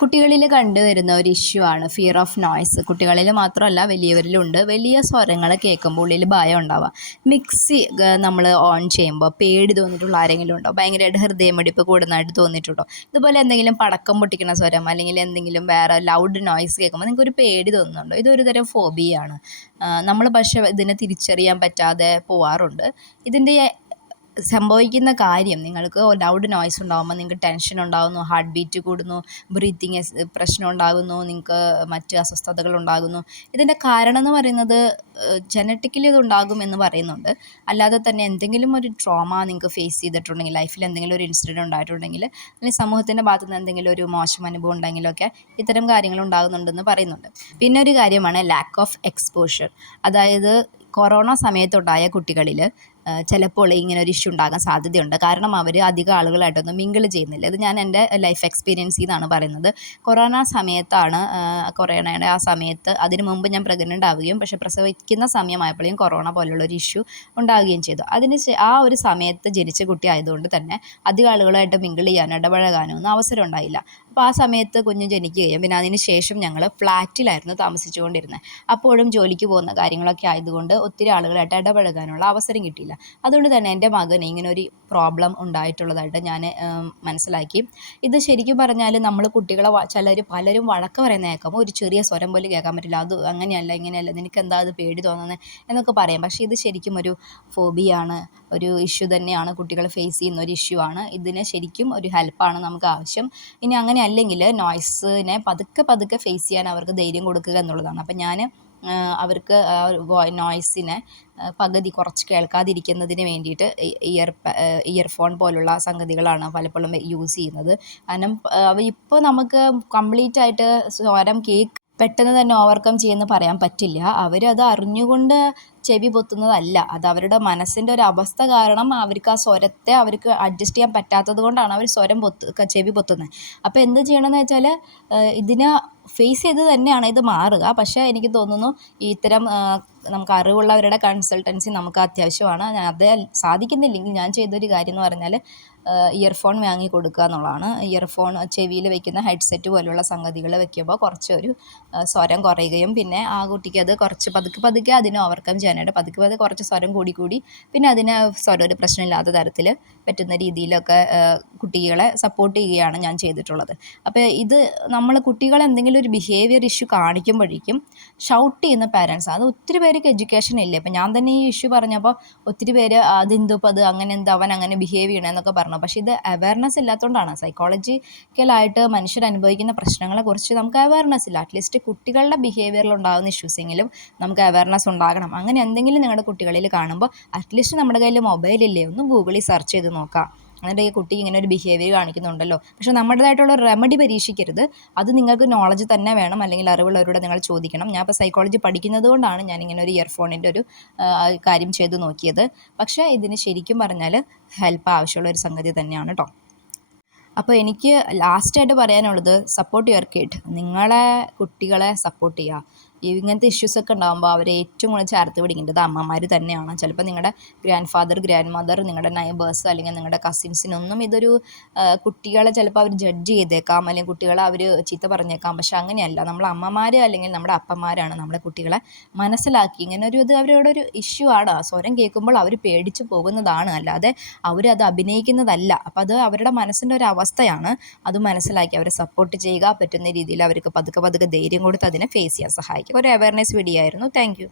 കുട്ടികളിൽ കണ്ടുവരുന്ന ഒരു ഇഷ്യൂ ആണ് ഫിയർ ഓഫ് നോയ്സ്. കുട്ടികളിൽ മാത്രമല്ല വലിയവരിലുണ്ട്. വലിയ സ്വരങ്ങൾ കേൾക്കുമ്പോൾ ഉള്ളിൽ ഭയം ഉണ്ടാവുക. മിക്സി നമ്മൾ ഓൺ ചെയ്യുമ്പോൾ പേടി തോന്നിയിട്ടുള്ള ആരെങ്കിലും ഉണ്ടോ? ഭയങ്കരമായിട്ട് ഹൃദയമിടിപ്പ് കൂടുന്നതായിട്ട് തോന്നിയിട്ടുണ്ടോ? ഇതുപോലെ എന്തെങ്കിലും പടക്കം പൊട്ടിക്കുന്ന സ്വരം അല്ലെങ്കിൽ എന്തെങ്കിലും വേറെ ലൗഡ് നോയ്സ് കേൾക്കുമ്പോൾ നിങ്ങൾക്കൊരു പേടി തോന്നുന്നുണ്ടോ? ഇതൊരു തരം ഫോബിയാണ്. നമ്മൾ പക്ഷേ ഇതിനെ തിരിച്ചറിയാൻ പറ്റാതെ പോവാറുണ്ട്. ഇതിൻ്റെ സംഭവിക്കുന്ന കാര്യം നിങ്ങൾക്ക് ലൗഡ് നോയ്സ് ഉണ്ടാകുമ്പോൾ നിങ്ങൾക്ക് ടെൻഷൻ ഉണ്ടാകുന്നു, ഹാർട്ട് ബീറ്റ് കൂടുന്നു, ബ്രീത്തിങ് പ്രശ്നം ഉണ്ടാകുന്നു, നിങ്ങൾക്ക് മറ്റ് അസ്വസ്ഥതകൾ ഉണ്ടാകുന്നു. ഇതിൻ്റെ കാരണം എന്ന് പറയുന്നത് ജനറ്റിക്കലി ഇത് ഉണ്ടാകും എന്ന് പറയുന്നുണ്ട്. അല്ലാതെ തന്നെ എന്തെങ്കിലും ഒരു ട്രോമ നിങ്ങൾക്ക് ഫേസ് ചെയ്തിട്ടുണ്ടെങ്കിൽ, ലൈഫിൽ എന്തെങ്കിലും ഒരു ഇൻസിഡൻറ്റ് ഉണ്ടായിട്ടുണ്ടെങ്കിൽ, അല്ലെങ്കിൽ സമൂഹത്തിൻ്റെ ഭാഗത്തു നിന്ന് എന്തെങ്കിലും ഒരു മോശം അനുഭവം ഉണ്ടെങ്കിലൊക്കെ ഇത്തരം കാര്യങ്ങൾ ഉണ്ടാകുന്നുണ്ടെന്ന് പറയുന്നുണ്ട്. പിന്നെ ഒരു കാര്യമാണ് ലാക്ക് ഓഫ് എക്സ്പോഷർ. അതായത് കൊറോണ സമയത്തുണ്ടായ കുട്ടികളിൽ ചിലപ്പോൾ ഇങ്ങനെ ഒരു ഇഷ്യൂ ഉണ്ടാകാൻ സാധ്യതയുണ്ട്. കാരണം അവർ അധികം ആളുകളായിട്ടൊന്നും മിങ്കിൾ ചെയ്യുന്നില്ല. ഇത് ഞാൻ എൻ്റെ ലൈഫ് എക്സ്പീരിയൻസിൽ നിന്നാണ് പറയുന്നത്. കൊറോണ സമയത്താണ് കൊറോണയുടെ ആ സമയത്ത് അതിന് മുമ്പ് ഞാൻ പ്രഗ്നൻ്റ് ആവുകയും പക്ഷേ പ്രസവിക്കുന്ന സമയമായപ്പോഴേക്കും കൊറോണ പോലുള്ളൊരു ഇഷ്യൂ ഉണ്ടാവുകയും ചെയ്തു. ആ ഒരു സമയത്ത് ജനിച്ച കുട്ടി ആയതുകൊണ്ട് തന്നെ അധികം ആളുകളായിട്ട് മിങ്കിൾ ചെയ്യാനോ ഇടപഴകാനോ ഒന്നും അവസരം ഉണ്ടായില്ല. അപ്പോൾ ആ സമയത്ത് കുഞ്ഞ് ജനിക്കുകയും പിന്നെ അതിന് ശേഷം ഞങ്ങൾ ഫ്ലാറ്റിലായിരുന്നു താമസിച്ചുകൊണ്ടിരുന്നത്. അപ്പോഴും ജോലിക്ക് പോകുന്ന കാര്യങ്ങളൊക്കെ ആയതുകൊണ്ട് ഒത്തിരി ആളുകളായിട്ട് ഇടപഴകാനുള്ള അവസരം കിട്ടിയില്ല. അതുകൊണ്ട് തന്നെ എൻ്റെ മകന് ഇങ്ങനെ ഒരു പ്രോബ്ലം ഉണ്ടായിട്ടുള്ളതായിട്ട് ഞാൻ മനസ്സിലാക്കി. ഇത് ശരിക്കും പറഞ്ഞാൽ നമ്മൾ കുട്ടികളെ പലരും വഴക്ക് പറയുന്ന കേൾക്കുമ്പോൾ ഒരു ചെറിയ സ്വരം പോലും കേൾക്കാൻ പറ്റില്ല. അത് അങ്ങനെയല്ല ഇങ്ങനെയല്ല, നിനക്കെന്താ അത് പേടി തോന്നുന്നത് എന്നൊക്കെ പറയും. പക്ഷേ ഇത് ശരിക്കും ഒരു ഫോബിയാണ്, ഒരു ഇഷ്യൂ തന്നെയാണ്. കുട്ടികൾ ഫേസ് ചെയ്യുന്ന ഒരു ഇഷ്യൂ ആണ്. ഇതിന് ശരിക്കും ഒരു ഹെൽപ്പാണ് നമുക്ക് ആവശ്യം. ഇനി അങ്ങനെ അല്ലെങ്കിൽ നോയ്സിനെ പതുക്കെ ഫേസ് ചെയ്യാൻ അവർക്ക് ധൈര്യം കൊടുക്കുക എന്നുള്ളതാണ്. അപ്പം ഞാൻ അവർക്ക് നോയ്സിനെ പകുതി കുറച്ച് കേൾക്കാതിരിക്കുന്നതിന് വേണ്ടിയിട്ട് ഇയർഫോൺ പോലുള്ള സംഗതികളാണ് പലപ്പോഴും യൂസ് ചെയ്യുന്നത്. കാരണം ഇപ്പോൾ നമുക്ക് കംപ്ലീറ്റ് ആയിട്ട് സ്വരം പെട്ടെന്ന് തന്നെ ഓവർകം ചെയ്യുമെന്ന് പറയാൻ പറ്റില്ല. അവരത് അറിഞ്ഞുകൊണ്ട് ചെവി പൊത്തുന്നതല്ല. അത് അവരുടെ മനസ്സിൻ്റെ ഒരു അവസ്ഥ കാരണം അവർക്ക് ആ സ്വരത്തെ അവർക്ക് അഡ്ജസ്റ്റ് ചെയ്യാൻ പറ്റാത്തത് കൊണ്ടാണ് അവർ ചെവി പൊത്തുന്നത്. അപ്പോൾ എന്ത് ചെയ്യണമെന്ന് വെച്ചാൽ ഇതിനെ ഫേസ് ചെയ്ത് തന്നെയാണ് ഇത് മാറുക. പക്ഷേ എനിക്ക് തോന്നുന്നു ഇത്തരം നമുക്ക് അറിവുള്ളവരുടെ കൺസൾട്ടൻസി നമുക്ക് അത്യാവശ്യമാണ്. അത് സാധിക്കുന്നില്ലെങ്കിൽ ഞാൻ ചെയ്തൊരു കാര്യം എന്ന് പറഞ്ഞാൽ ഇയർഫോൺ വാങ്ങി കൊടുക്കുക എന്നുള്ളതാണ്. ഇയർഫോൺ ചെവിയിൽ വെക്കുന്ന ഹെഡ്സെറ്റ് പോലുള്ള സംഗതികൾ വെക്കുമ്പോൾ കുറച്ചൊരു സ്വരം കുറയുകയും പിന്നെ ആ കുട്ടിക്ക് അത് കുറച്ച് പതുക്കെ അതിനെ ഓവർകം ചെയ്യാനായിട്ട് പതുക്കെ കുറച്ച് സ്വരം കൂടി പിന്നെ അതിന് സ്വരം ഒരു പ്രശ്നമില്ലാത്ത തരത്തിൽ പറ്റുന്ന രീതിയിലൊക്കെ കുട്ടികളെ സപ്പോർട്ട് ചെയ്യുകയാണ് ഞാൻ ചെയ്തിട്ടുള്ളത്. അപ്പോൾ ഇത് നമ്മൾ കുട്ടികൾ എന്തെങ്കിലും ഒരു ബിഹേവിയർ ഇഷ്യൂ കാണിക്കുമ്പോഴേക്കും ഷൗട്ട് ചെയ്യുന്ന പാരൻസ്, അത് ഒത്തിരി പേർക്ക് എഡ്യൂക്കേഷൻ ഇല്ല. ഇപ്പം ഞാൻ തന്നെ ഈ ഇഷ്യൂ പറഞ്ഞപ്പോൾ ഒത്തിരി പേര് അതെന്തിപ്പോൾ അത് അങ്ങനെ എന്താ അവൻ അങ്ങനെ ബിഹേവ് ചെയ്യണമെന്നൊക്കെ പറഞ്ഞു. പക്ഷേ ഇത് അവയർനെസ് ഇല്ലാത്തതുകൊണ്ടാണ്. സൈക്കോളജിക്കലായിട്ട് മനുഷ്യർ അനുഭവിക്കുന്ന പ്രശ്നങ്ങളെക്കുറിച്ച് നമുക്ക് അവയർനെസ് ഇല്ല. അറ്റ്ലീസ്റ്റ് കുട്ടികളുടെ ബിഹേവിയറിൽ ഉണ്ടാകുന്ന ഇഷ്യൂസെങ്കിലും നമുക്ക് അവയർനെസ് ഉണ്ടാകണം. അങ്ങനെ എന്തെങ്കിലും നിങ്ങളുടെ കുട്ടികളിൽ കാണുമ്പോൾ അറ്റ്ലീസ്റ്റ് നമ്മുടെ കയ്യിൽ മൊബൈലില്ലേ, ഒന്ന് ഗൂഗിളിൽ സെർച്ച് ചെയ്ത് നോക്കാം. എന്നിട്ട് ഈ കുട്ടി ഇങ്ങനെ ഒരു ബിഹേവിയർ കാണിക്കുന്നുണ്ടല്ലോ, പക്ഷേ നമ്മുടേതായിട്ടുള്ള റെമഡി പരീക്ഷിക്കരുത്. അത് നിങ്ങൾക്ക് നോളജ് തന്നെ വേണം, അല്ലെങ്കിൽ അറിവുള്ളവരോട് നിങ്ങൾ ചോദിക്കണം. ഞാൻ ഇപ്പോൾ സൈക്കോളജി പഠിക്കുന്നത് കൊണ്ടാണ് ഞാനിങ്ങനെ ഒരു ഇയർഫോണിൻ്റെ ഒരു കാര്യം ചെയ്ത് നോക്കിയത്. പക്ഷേ ഇതിന് ശരിക്കും പറഞ്ഞാൽ ഹെൽപ്പ് ആവശ്യമുള്ള ഒരു സംഗതി തന്നെയാണ് കേട്ടോ. അപ്പോൾ എനിക്ക് ലാസ്റ്റായിട്ട് പറയാനുള്ളത് സപ്പോർട്ട് യുവർ കിഡ്. നിങ്ങളെ കുട്ടികളെ സപ്പോർട്ട് ചെയ്യുക. ഇങ്ങനത്തെ ഇഷ്യൂസൊക്കെ ഉണ്ടാകുമ്പോൾ അവരെ ഏറ്റവും കൂടുതൽ ചേർത്ത് പിടിക്കേണ്ടത് അമ്മമാർ തന്നെയാണ്. ചിലപ്പോൾ നിങ്ങളുടെ ഗ്രാൻഡ് ഫാദർ, ഗ്രാൻഡ് മദർ, നിങ്ങളുടെ നൈബേഴ്സ് അല്ലെങ്കിൽ നിങ്ങളുടെ കസിൻസിനൊന്നും ഇതൊരു കുട്ടികളെ ചിലപ്പോൾ അവർ ജഡ്ജ് ചെയ്തേക്കാം, അല്ലെങ്കിൽ കുട്ടികളെ അവർ ചീത്ത പറഞ്ഞേക്കാം. പക്ഷെ അങ്ങനെയല്ല. നമ്മൾ അമ്മമാർ അല്ലെങ്കിൽ നമ്മുടെ അപ്പന്മാരാണ് നമ്മളെ കുട്ടികളെ മനസ്സിലാക്കി ഇങ്ങനെ ഇത് അവരോടൊരു ഇഷ്യൂ ആണ്. ആ സ്വരം കേൾക്കുമ്പോൾ അവർ പേടിച്ച് പോകുന്നതാണ്, അല്ലാതെ അവരത് അഭിനയിക്കുന്നതല്ല. അപ്പോൾ അത് അവരുടെ മനസ്സിൻ്റെ ഒരു അവസ്ഥയാണ്. അത് മനസ്സിലാക്കി അവരെ സപ്പോർട്ട് ചെയ്യുക. പറ്റുന്ന രീതിയിൽ അവർക്ക് പതുക്കെ ധൈര്യം കൊടുത്ത് അതിനെ ഫേസ് ചെയ്യാൻ സഹായിക്കും. ഒരു അവയർനെസ് വീഡിയോ ആയിരുന്നു. Thank you.